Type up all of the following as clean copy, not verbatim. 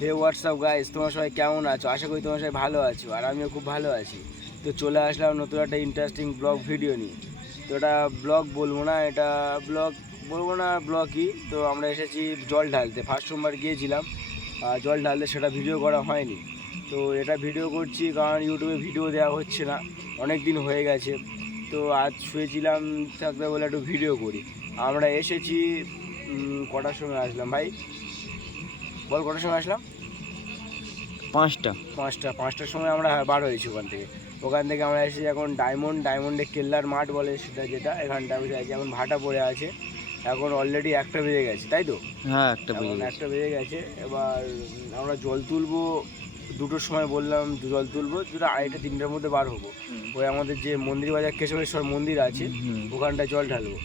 হে WhatsApp guys, তোমার সবাই কেমন আছো? আশা করি তোমার সবাই ভালো আছো, আর আমিও খুব ভালো আছি। তো চলে আসলাম নতুন একটা ইন্টারেস্টিং ব্লগ ভিডিও নিয়ে। তো এটা ব্লগ বলবো না, এটা ব্লগ বলবো না, ব্লগই। তো আমরা এসেছি জল ঢালতে, ফার্স্ট সোমবার গিয়েছিলাম জল ঢালতে, সেটা ভিডিও করা হয়নি। তো এটা ভিডিও করছি কারণ ইউটিউবে ভিডিও দেওয়া হচ্ছে না, অনেক দিন হয়ে গেছে। তো আজ শুয়েছিলাম থাকতে বলে একটু ভিডিও করি। আমরা এসেছি কটার সময় আসলাম ভাই? বল কটার সময় আসলাম? 5টা। পাঁচটার সময় আমরা বার হয়েছি ওখান থেকে আমরা এসেছি এখন ডায়মন্ডে কেল্লার মাঠ বলে সেটা, যেটা এখানটা বসে আছে। এখন ভাটা পড়ে আছে, এখন অলরেডি 1টা বেজে গেছে, তাই তো? হ্যাঁ, একটা এখন বেজে গেছে। 1টা বেজে গেছে। এবার আমরা জল তুলবো 2টোর সময়, বললাম জল তুলবো 2টা 2:30 3টার মধ্যে বার হবো। ওই আমাদের যে মন্দির বাজার কেশবেশ্বর মন্দির আছে, ওখানটায় জল ঢালবো।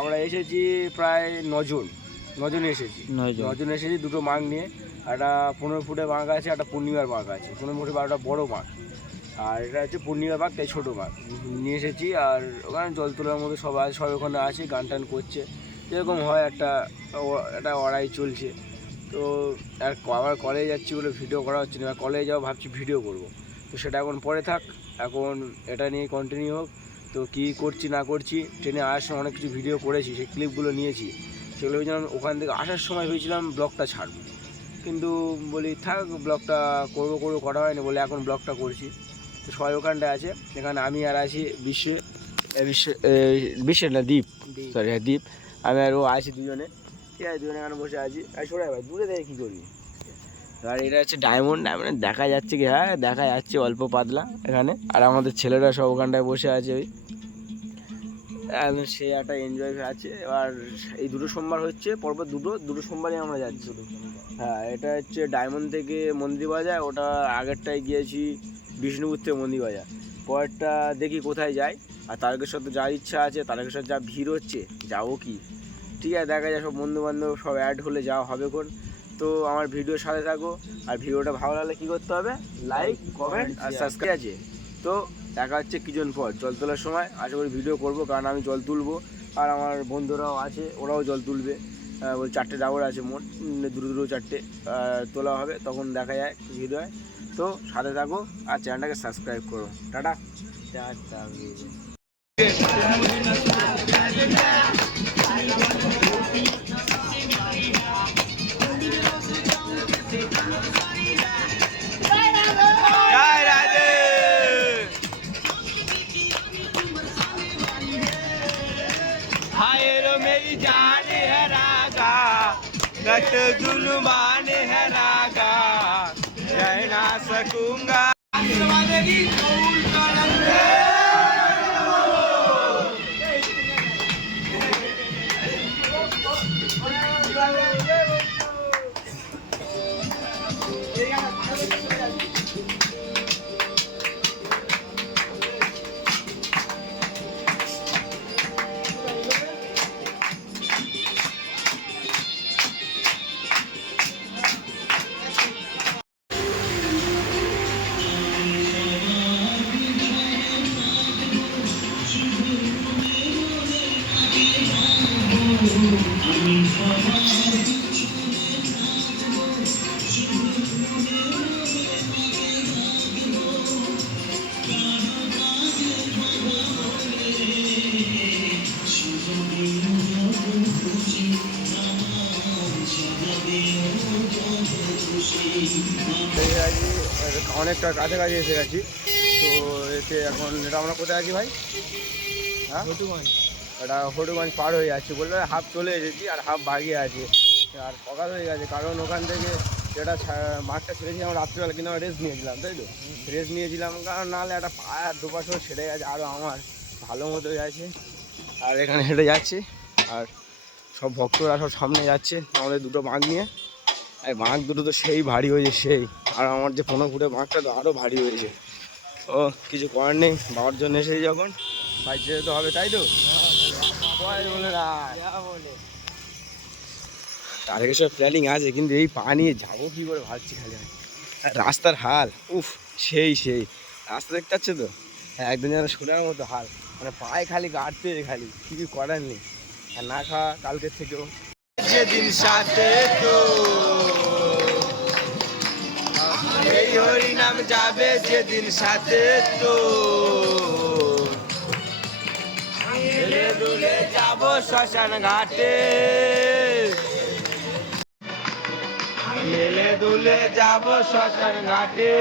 আমরা এসেছি প্রায় 9জন এসেছি। 9জন এসেছি 2টো মাগ নিয়ে। একটা 15 ফুটের মাগ আছে, একটা পূর্ণিমার মাগ আছে। 15 ফুটে 12টা বড়ো মাগ, আর এটা হচ্ছে পূর্ণিমার মাগ, তাই ছোটো মাগ নিয়ে এসেছি। আর ওখানে জল তোলার মধ্যে সবাই ওখানে আছে, গান টান করছে, যেরকম হয় একটা লড়াই চলছে। তো আর আবার কলেজে যাচ্ছি বলে ভিডিও করা হচ্ছে না, কলেজে যাও ভাবছি ভিডিও করব। তো সেটা এখন পরে থাক, এখন এটা নিয়ে কন্টিনিউ হোক। তো কী করছি না করছি, ট্রেনে আসার সময় অনেক কিছু ভিডিও করেছি, সেই ক্লিপগুলো নিয়েছি। সেগুলো ভেবেছিলাম ওখান থেকে আসার সময় ভেবেছিলাম ব্লগটা ছাড়ব, কিন্তু বলি থাক, ব্লগটা করবো করা হয়নি বলে এখন ব্লগটা করছি। তো সবাই ওখানটায় আছে, এখানে আমি আর আছি বিশ্বে না দীপ, সরি হ্যাঁ দীপ। আমি আর ও আছি দুজনে, ঠিক আছে? দুজনে এখানে বসে আছি। আর সরে ভাই, দূরে দেখে কী করবি? আর এটা হচ্ছে ডায়মন্ড দেখা যাচ্ছে কি? হ্যাঁ দেখা যাচ্ছে অল্প পাতলা এখানে। আর আমাদের ছেলেরা সব ওখানটায় বসে আছে, ওই একদম সে একটা এনজয় আছে। এবার এই 2টো সোমবার হচ্ছে পরপর, দুটো সোমবারই আমরা যাচ্ছি। হ্যাঁ, এটা হচ্ছে ডায়মন্ড থেকে মন্দির বাজার, ওটা আগেরটায় গিয়েছি বিষ্ণুপুর থেকে মন্দির বাজার। পরেরটা দেখি কোথায় যাই। আর তারকেশ্বর তো যাওয়ার ইচ্ছা আছে, তারকেশ্বর যা ভিড় হচ্ছে, যাবো কি? ঠিক আছে, দেখা যায়, সব বন্ধুবান্ধব সব অ্যাড হলে যাওয়া হবে কোন। তো আমার ভিডিওর সাথে থাকো, আর ভিডিওটা ভালো লাগলে কী করতে হবে? লাইক, কমেন্ট আর সাবস্ক্রাইব আছে। তো দেখা হচ্ছে কিছুদিন পর জল তোলার সময়। আশা করি ভিডিও করব, কারণ আমি জল তুলবো, আর আমার বন্ধুরাও আছে, ওরাও জল তুলবে। ওই 4টে ডাবর আছে মোট, দুটো 4টে তোলা হবে, তখন দেখা যায় ভিডিও। তো সাথে থাকো আর চ্যানেলটাকে সাবস্ক্রাইব করো। টাটা। मेरी जान है रागा, गट जुल्मान है रागा, रह ना सकूंगा। অনেকটা কাছাকাছি এসে গেছি। তো এতে এখন এটা আমরা কোথায় আছি ভাই? হ্যাঁ, হটুগঞ্জ। এটা হটুগঞ্জ পার হয়ে যাচ্ছি, বললে হাফ চলে এসেছি আর হাফ বাগিয়ে আছে। আর সকাল হয়ে গেছে, কারণ ওখান থেকে যেটা মাঠটা ছেড়েছিলাম রাত্রিবেলা, কিন্তু আমরা রেস্ট নিয়েছিলাম, তাই তো? রেস্ট নিয়েছিলাম, কারণ নাহলে একটা পায়ের দুপাশও ছেড়ে গেছে, আরও আমার ভালো মতো গেছে। আর এখানে হেঁটে যাচ্ছি, আর সব ভক্তরা সব সামনে যাচ্ছে আমাদের 2টো বাঁক নিয়ে। এই বাঁক দুটো তো সেই ভারী হয়েছে, সেই। আর আমার যে 15 ফুটের বাঁকটা তো আরও ভারী হয়েছে। ও কিছু করার নেই, বাবার জন্য এসেছি যখন ভাই, যেতে তো হবে, তাই তো? তারকেশ্বর প্ল্যানিং আছে, কিন্তু এই পা নিয়ে যাবো কী করে ভাবছি খালি। রাস্তার হাল উফ, সেই রাস্তা দেখতে পাচ্ছে তো, একদিন যেন শোনার মতো হাল, পায়ে খালি গাড়তে, খালি কিছু করার নেই। আর না খাওয়া কালকের থেকেও। যেদিন সাথে তো নাম যাবে যেদিন সাথে তো হেলে দুলে যাবো শ্মশান ঘাটে হেলে দুলে যাবো শ্মশান ঘাটে